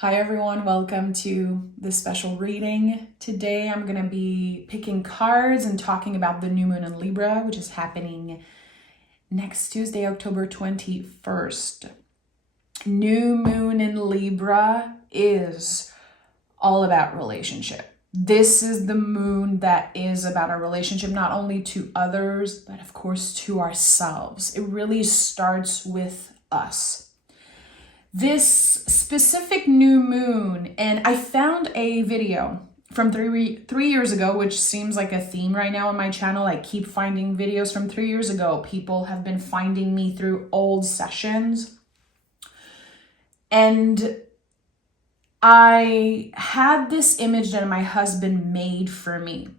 Hi everyone, welcome to this special reading. Today I'm going to be picking cards and talking about the new moon in Libra, which is happening next Tuesday, October 21st. New moon in Libra is all about relationship. This is the moon that is about our relationship, not only to others, but of course to ourselves. It really starts with us. This specific new moon, and I found a video from three years ago, which seems like a theme right now on my channel. I keep finding videos from 3 years ago. People have been finding me through old sessions. And I had this image that my husband made for me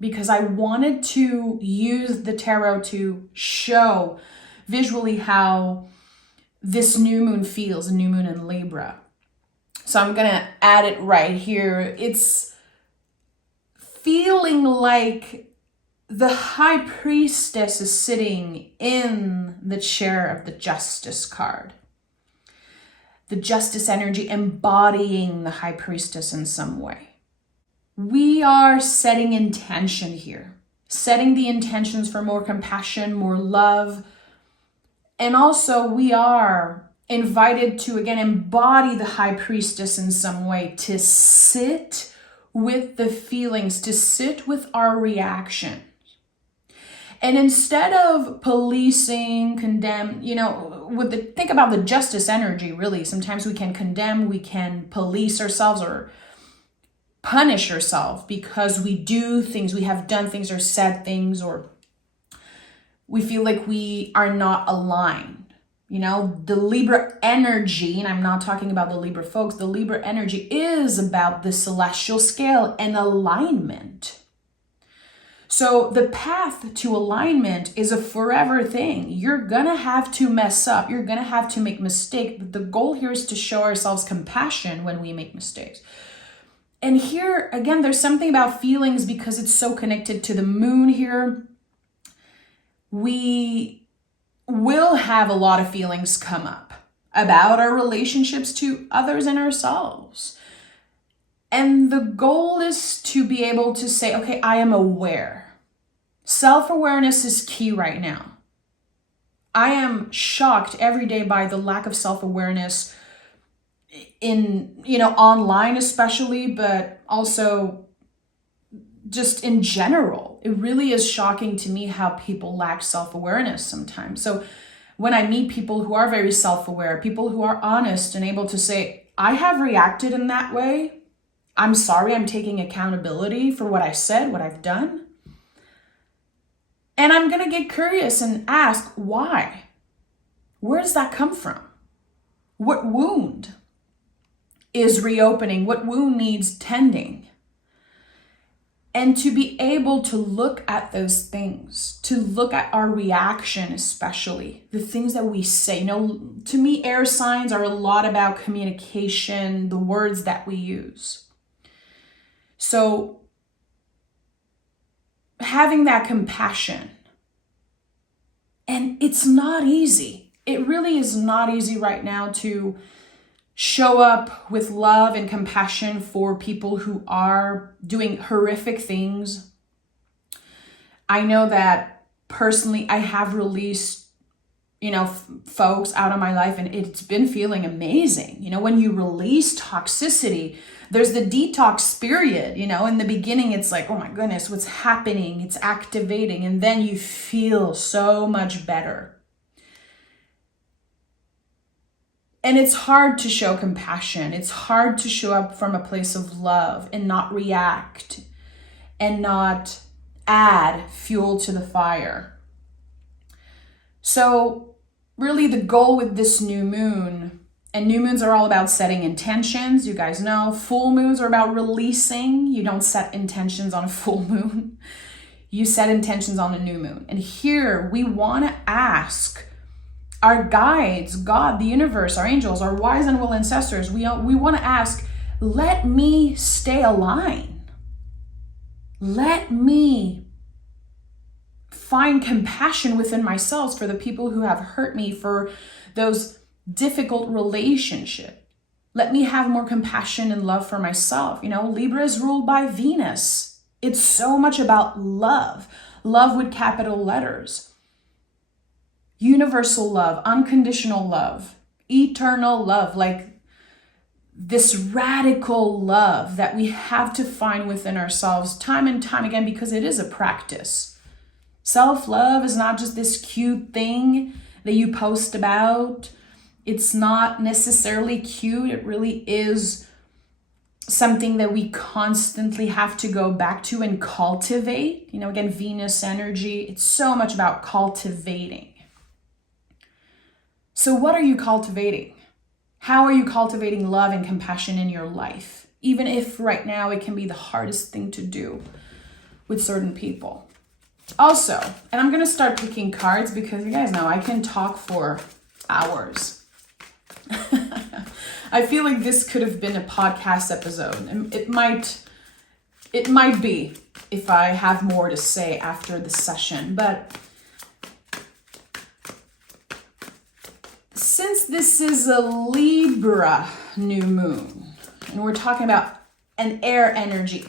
because I wanted to use the tarot to show visually how this new moon feels, a new moon in Libra. So I'm going to add it right here. It's feeling like the high priestess is sitting in the chair of the justice card. The justice energy embodying the high priestess in some way. We are setting intention here, setting the intentions for more compassion, more love. And also we are invited to, again, embody the high priestess in some way, to sit with the feelings, to sit with our reaction. And instead of policing, condemn, think about the justice energy, really. Sometimes we can condemn, we can police ourselves or punish ourselves because we do things, we have done things or said things, or we feel like we are not aligned. The Libra energy, and I'm not talking about the Libra folks, the Libra energy is about the celestial scale and alignment. So the path to alignment is a forever thing. You're gonna have to mess up. You're gonna have to make mistakes. But the goal here is to show ourselves compassion when we make mistakes. And here, again, there's something about feelings because it's so connected to the moon here. We will have a lot of feelings come up about our relationships to others and ourselves. And the goal is to be able to say, okay, I am aware. Self-awareness is key right now. I am shocked every day by the lack of self-awareness in, online especially, but also just in general. It really is shocking to me how people lack self-awareness sometimes. So when I meet people who are very self-aware, people who are honest and able to say, I have reacted in that way. I'm sorry, I'm taking accountability for what I said, what I've done. And I'm going to get curious and ask, why? Where does that come from? What wound is reopening? What wound needs tending? And to be able to look at those things, to look at our reaction, especially the things that we say. To me, air signs are a lot about communication, the words that we use. So having that compassion, and it's not easy. It really is not easy right now to show up with love and compassion for people who are doing horrific things. I know that personally I have released, folks out of my life, and it's been feeling amazing. When you release toxicity, there's the detox period. In the beginning, it's like, oh my goodness, what's happening? It's activating. And then you feel so much better. And it's hard to show compassion. It's hard to show up from a place of love and not react and not add fuel to the fire. So really the goal with this new moon, and new moons are all about setting intentions. You guys know full moons are about releasing. You don't set intentions on a full moon. You set intentions on a new moon. And here we want to ask our guides, God, the universe, our angels, our wise and will ancestors, we want to ask, let me stay aligned. Let me find compassion within myself for the people who have hurt me, for those difficult relationships. Let me have more compassion and love for myself. Libra is ruled by Venus. It's so much about love. Love with capital letters. Universal love, unconditional love, eternal love, like this radical love that we have to find within ourselves time and time again, because it is a practice. Self-love is not just this cute thing that you post about. It's not necessarily cute. It really is something that we constantly have to go back to and cultivate. Again, Venus energy, it's so much about cultivating. So what are you cultivating? How are you cultivating love and compassion in your life? Even if right now it can be the hardest thing to do with certain people. Also, and I'm going to start picking cards because you guys know I can talk for hours. I feel like this could have been a podcast episode, and it might be if I have more to say after the session. But since this is a Libra new moon, and we're talking about an air energy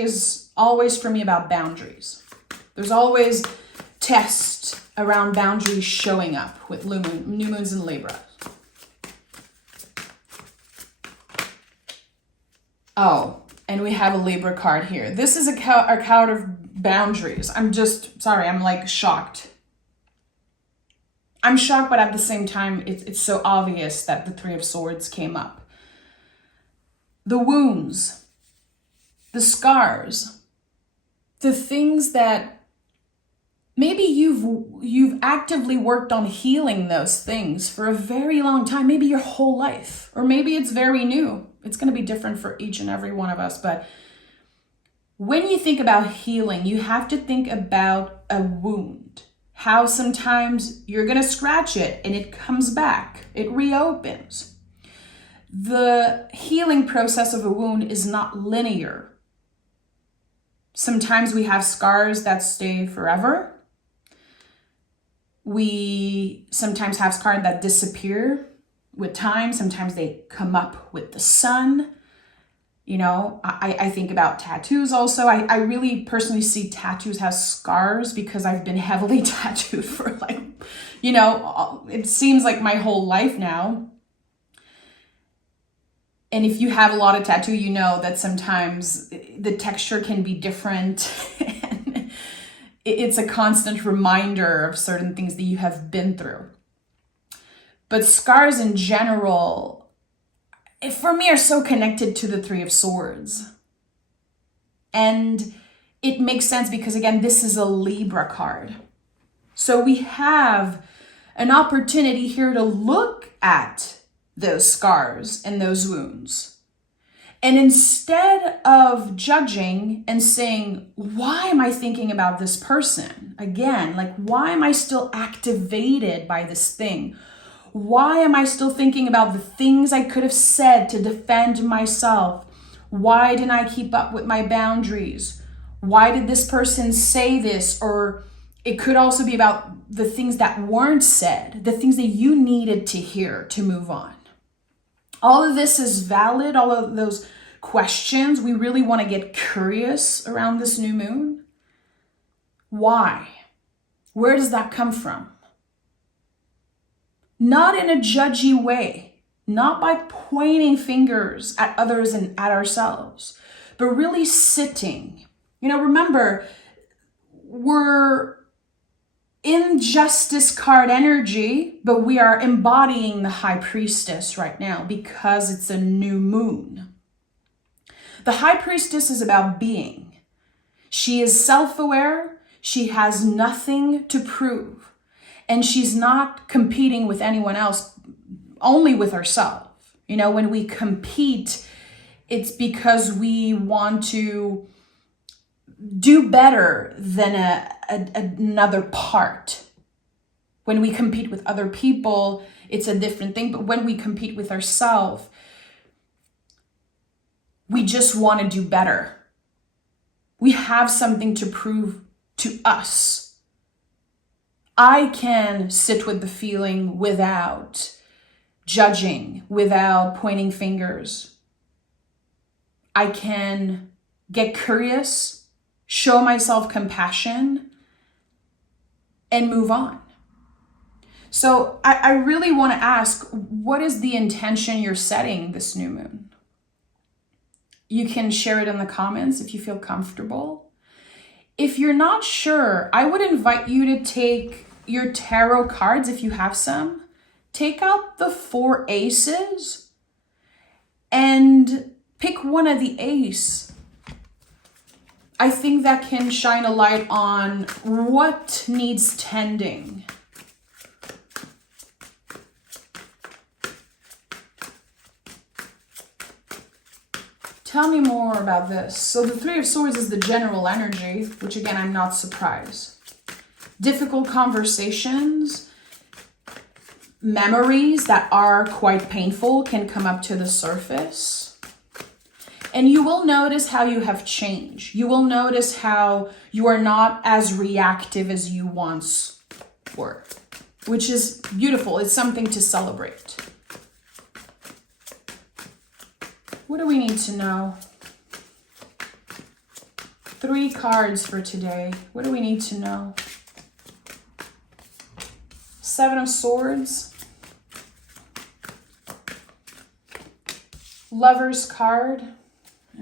is always for me about boundaries. There's always tests around boundaries showing up with new moons in Libra. Oh, and we have a Libra card here. This is a card of boundaries. I'm like shocked. I'm shocked, but at the same time, it's so obvious that the Three of Swords came up. The wounds, the scars, the things that maybe you've actively worked on healing those things for a very long time, maybe your whole life, or maybe it's very new. It's going to be different for each and every one of us. But when you think about healing, you have to think about a wound. How sometimes you're going to scratch it and it comes back. It reopens. The healing process of a wound is not linear. Sometimes we have scars that stay forever. We sometimes have scars that disappear with time. Sometimes they come up with the sun. I think about tattoos also. I really personally see tattoos as scars because I've been heavily tattooed for it seems like my whole life now. And if you have a lot of tattoo, you know that sometimes the texture can be different. And it's a constant reminder of certain things that you have been through. But scars in general, for me, are so connected to the Three of Swords. And it makes sense because, again, this is a Libra card. So we have an opportunity here to look at those scars and those wounds. And instead of judging and saying, why am I thinking about this person? Again, why am I still activated by this thing? Why am I still thinking about the things I could have said to defend myself? Why didn't I keep up with my boundaries? Why did this person say this? Or it could also be about the things that weren't said, the things that you needed to hear to move on. All of this is valid, all of those questions. We really want to get curious around this new moon. Why? Where does that come from? Not in a judgy way, not by pointing fingers at others and at ourselves, but really sitting. Remember, we're in Justice card energy, but we are embodying the High Priestess right now because it's a new moon. The High Priestess is about being. She is self-aware. She has nothing to prove. And she's not competing with anyone else, only with herself. When we compete, it's because we want to do better than another part. When we compete with other people, it's a different thing. But when we compete with ourselves, we just want to do better. We have something to prove to us. I can sit with the feeling without judging without pointing fingers. I can get curious, show myself compassion, and move on. So I really want to ask, what is the intention you're setting this new moon? You can share it in the comments if you feel comfortable. If you're not sure, I would invite you to take your tarot cards, if you have some, take out the 4 aces and pick one of the ace. I think that can shine a light on what needs tending. Tell me more about this. So the 3 of Swords is the general energy, which again, I'm not surprised. Difficult conversations, memories that are quite painful can come up to the surface. And you will notice how you have changed. You will notice how you are not as reactive as you once were, which is beautiful. It's something to celebrate. What do we need to know? 3 cards for today. What do we need to know? 7 of Swords. Lover's card.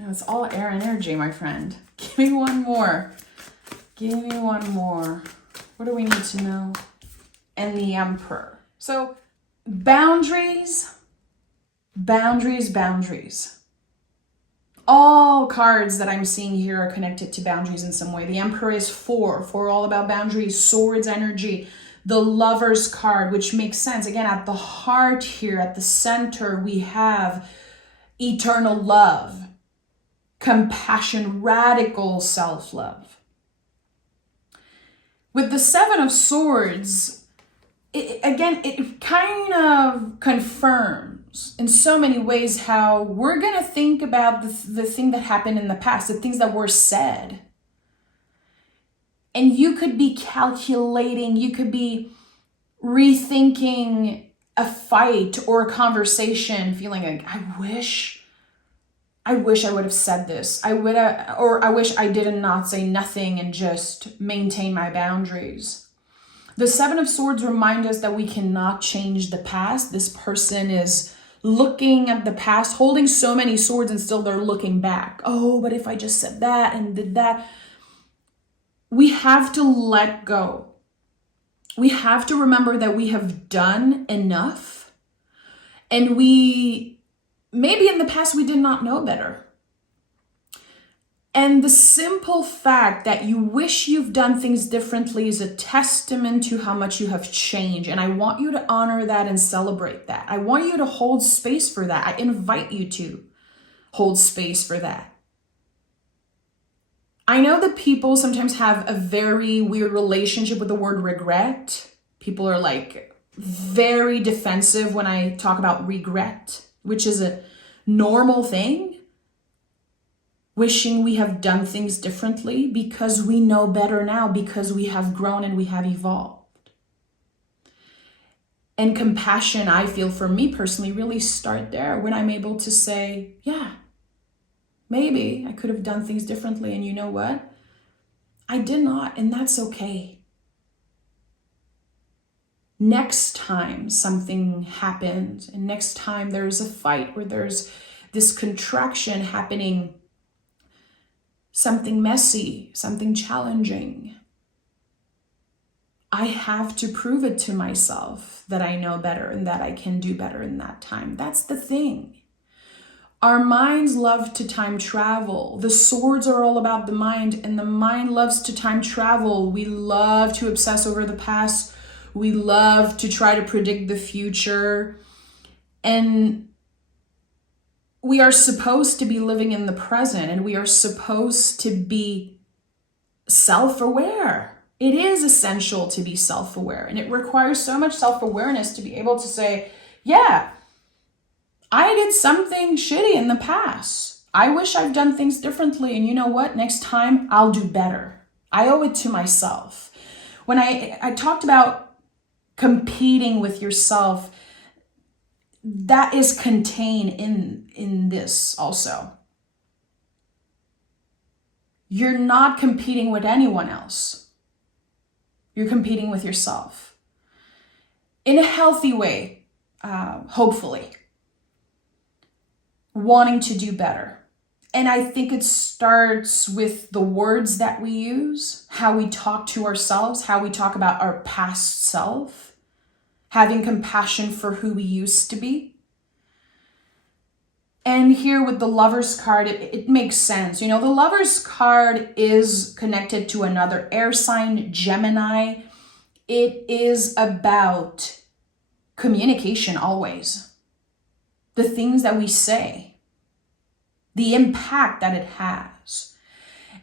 It's all air energy, my friend. Give me one more. Give me one more. What do we need to know? And the Emperor. So boundaries, boundaries, boundaries. All cards that I'm seeing here are connected to boundaries in some way. The Emperor is 4 all about boundaries, swords energy. The Lover's card, which makes sense. Again, at the heart here, at the center, we have eternal love, compassion, radical self-love. With the 7 of Swords, it kind of confirms in so many ways how we're going to think about the thing that happened in the past, the things that were said. And you could be calculating, you could be rethinking a fight or a conversation, feeling like, I wish I would have said this. I wish I did not say nothing and just maintain my boundaries. The 7 of Swords remind us that we cannot change the past. This person is looking at the past, holding so many swords, and still they're looking back. Oh, but if I just said that and did that. We have to let go. We have to remember that we have done enough, and maybe in the past we did not know better. And the simple fact that you wish you've done things differently is a testament to how much you have changed. And I want you to honor that and celebrate that. I want you to hold space for that. I invite you to hold space for that. I know that people sometimes have a very weird relationship with the word regret. People are like very defensive when I talk about regret, which is a normal thing. Wishing we have done things differently because we know better now, because we have grown and we have evolved. And compassion, I feel for me personally, really start there when I'm able to say, yeah, maybe I could have done things differently. And you know what? I did not, and that's okay. Next time something happens, and next time there's a fight where there's this contraction happening, something messy, something challenging, I have to prove it to myself that I know better and that I can do better in that time. That's the thing. Our minds love to time travel. The swords are all about the mind, and the mind loves to time travel. We love to obsess over the past. We love to try to predict the future. And we are supposed to be living in the present, and we are supposed to be self-aware. It is essential to be self-aware, and it requires so much self-awareness to be able to say, yeah, I did something shitty in the past. I wish I've done things differently, and you know what? Next time, I'll do better. I owe it to myself. When I talked about competing with yourself, that is contained in this also. You're not competing with anyone else. You're competing with yourself. In a healthy way, hopefully. Wanting to do better. And I think it starts with the words that we use, how we talk to ourselves, how we talk about our past self, having compassion for who we used to be. And here with the Lover's card, it makes sense. You know, the Lover's card is connected to another air sign, Gemini. It is about communication always. The things that we say, the impact that it has.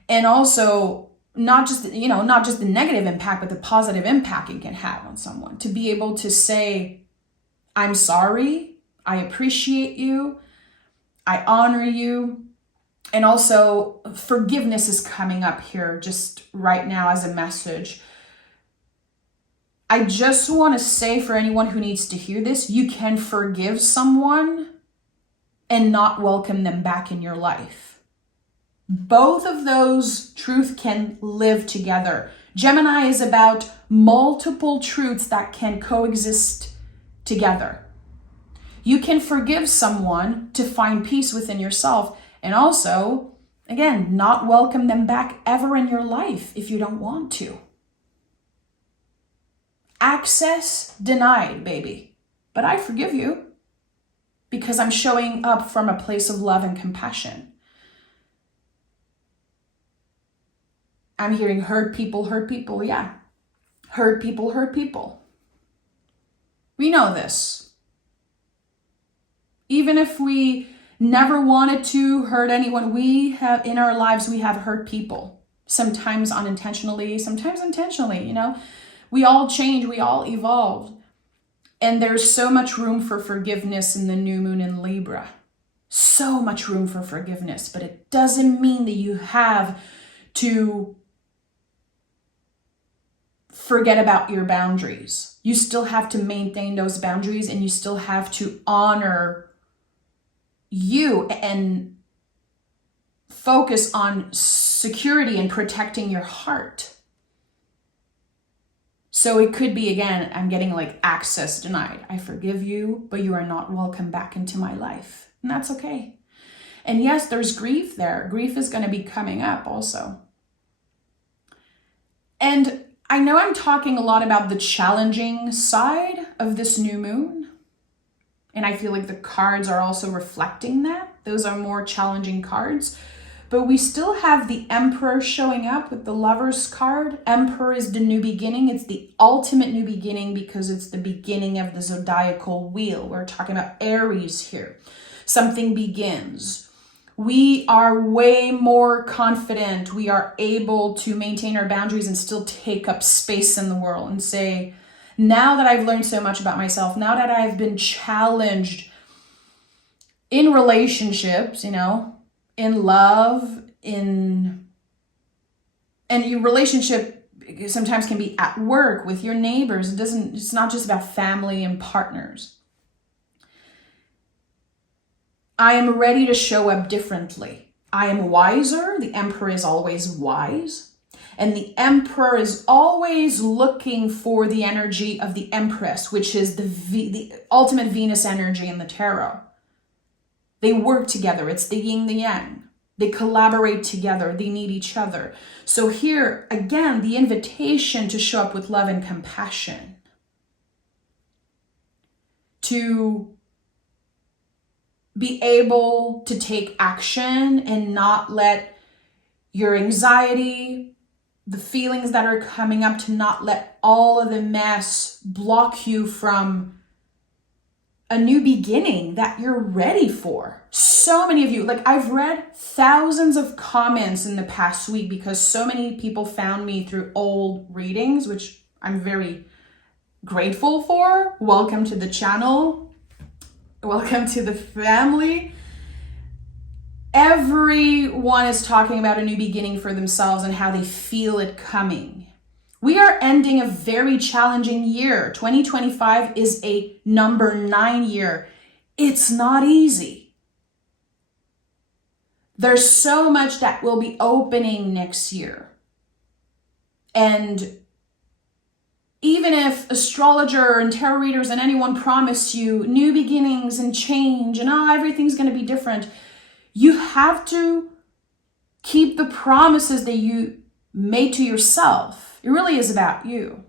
And also not just the negative impact, but the positive impact it can have on someone. To be able to say, I'm sorry, I appreciate you, I honor you. And also forgiveness is coming up here just right now as a message. I just want to say for anyone who needs to hear this, you can forgive someone and not welcome them back in your life. Both of those truths can live together. Gemini is about multiple truths that can coexist together. You can forgive someone to find peace within yourself, and also, again, not welcome them back ever in your life if you don't want to. Access denied, baby. But I forgive you because I'm showing up from a place of love and compassion. I'm hearing hurt people, yeah. Hurt people. We know this. Even if we never wanted to hurt anyone, we have in our lives, we have hurt people. Sometimes unintentionally, sometimes intentionally, you know. We all change, we all evolve. And there's so much room for forgiveness in the new moon in Libra. So much room for forgiveness, but it doesn't mean that you have to forget about your boundaries. You still have to maintain those boundaries, and you still have to honor you and focus on security and protecting your heart. So it could be, again, I'm getting like access denied. I forgive you, but you are not welcome back into my life. And that's okay. And yes, there's grief there. Grief is going to be coming up also. And I know I'm talking a lot about the challenging side of this new moon. And I feel like the cards are also reflecting that. Those are more challenging cards. But we still have the Emperor showing up with the Lover's card. Emperor is the new beginning. It's the ultimate new beginning because it's the beginning of the zodiacal wheel. We're talking about Aries here. Something begins. We are way more confident. We are able to maintain our boundaries and still take up space in the world and say, now that I've learned so much about myself, now that I've been challenged in relationships, you know, in love, and your relationship sometimes can be at work with your neighbors. It's not just about family and partners. I am ready to show up differently. I am wiser. The Emperor is always wise. And the Emperor is always looking for the energy of the Empress, which is the ultimate Venus energy in the tarot. They work together. It's the yin, the yang. They collaborate together. They need each other. So here, again, the invitation to show up with love and compassion. To be able to take action and not let your anxiety, the feelings that are coming up, to not let all of the mess block you from a new beginning that you're ready for. So many of you, like I've read thousands of comments in the past week because so many people found me through old readings, which I'm very grateful for. Welcome to the channel. Welcome to the family. Everyone is talking about a new beginning for themselves and how they feel it coming. We are ending a very challenging year. 2025 is a number 9 year. It's not easy. There's so much that will be opening next year. And even if astrologer and tarot readers and anyone promise you new beginnings and change and everything's going to be different, you have to keep the promises that you made to yourself. It really is about you.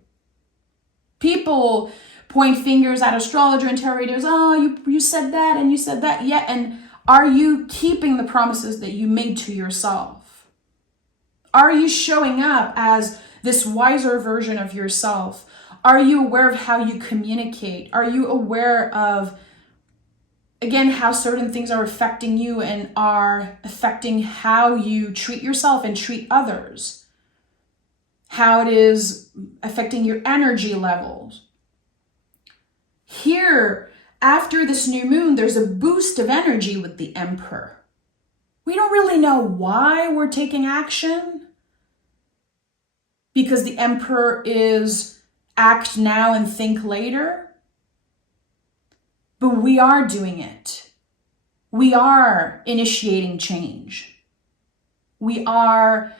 People point fingers at astrologer and tarot readers. You said that and you said that. Yeah, and are you keeping the promises that you made to yourself? Are you showing up as this wiser version of yourself? Are you aware of how you communicate? Are you aware of, again, how certain things are affecting you and are affecting how you treat yourself and treat others? How it is affecting your energy levels? Here, after this new moon, there's a boost of energy with the Emperor. We don't really know why we're taking action, because the Emperor is act now and think later. But we are doing it. We are initiating change. We are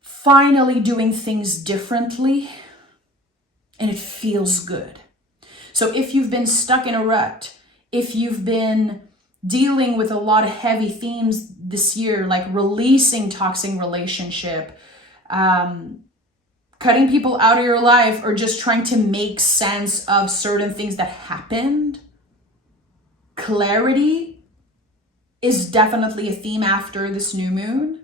finally doing things differently, and it feels good. So if you've been stuck in a rut, if you've been dealing with a lot of heavy themes this year, like releasing toxic relationship, cutting people out of your life, or just trying to make sense of certain things that happened, clarity is definitely a theme after this new moon.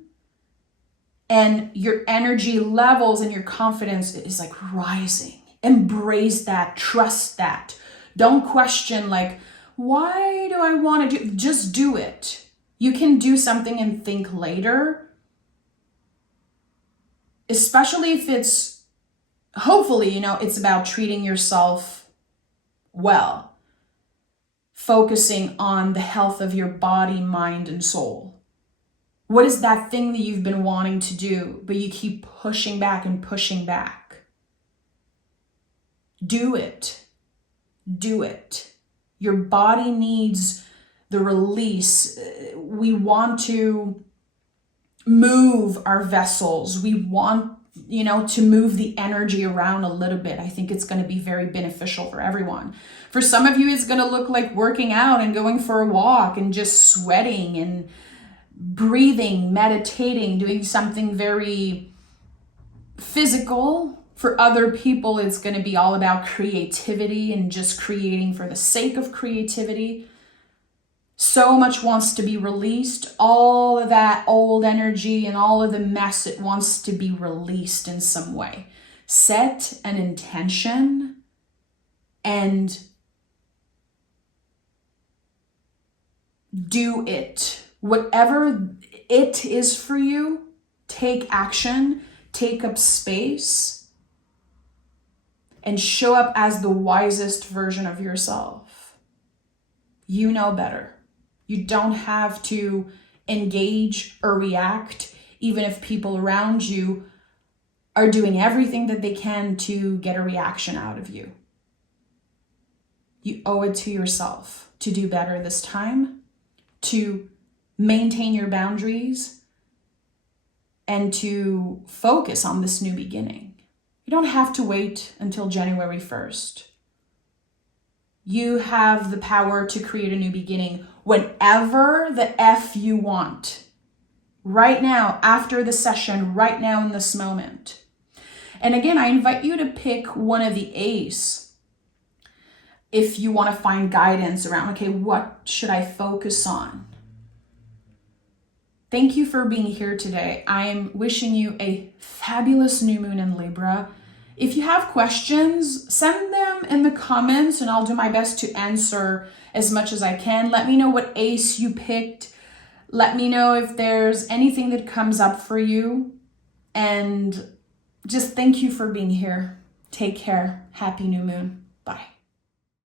And your energy levels and your confidence is like rising. Embrace that, trust that. Don't question like, why do I want to do? Just do it. You can do something and think later. Especially if it's, hopefully, it's about treating yourself well. Focusing on the health of your body, mind, and soul. What is that thing that you've been wanting to do, but you keep pushing back and pushing back? Do it. Do it. Your body needs the release. We want to move our vessels. We want, to move the energy around a little bit. I think it's going to be very beneficial for everyone. For some of you, it's going to look like working out and going for a walk and just sweating and breathing, meditating, doing something very physical. For other people, it's going to be all about creativity and just creating for the sake of creativity. So much wants to be released. All of that old energy and all of the mess, it wants to be released in some way. Set an intention and do it. Whatever it is for you, take action, take up space, and show up as the wisest version of yourself. You know better. You don't have to engage or react, even if people around you are doing everything that they can to get a reaction out of you. You owe it to yourself to do better this time, to maintain your boundaries, and to focus on this new beginning. You don't have to wait until January 1st. You have the power to create a new beginning whenever the F you want. Right now, after the session, right now in this moment. And again, I invite you to pick one of the A's if you want to find guidance around, okay, what should I focus on? Thank you for being here today. I'm wishing you a fabulous new moon in Libra. If you have questions, send them in the comments and I'll do my best to answer as much as I can. Let me know what ace you picked. Let me know if there's anything that comes up for you. And just thank you for being here. Take care. Happy new moon. Bye.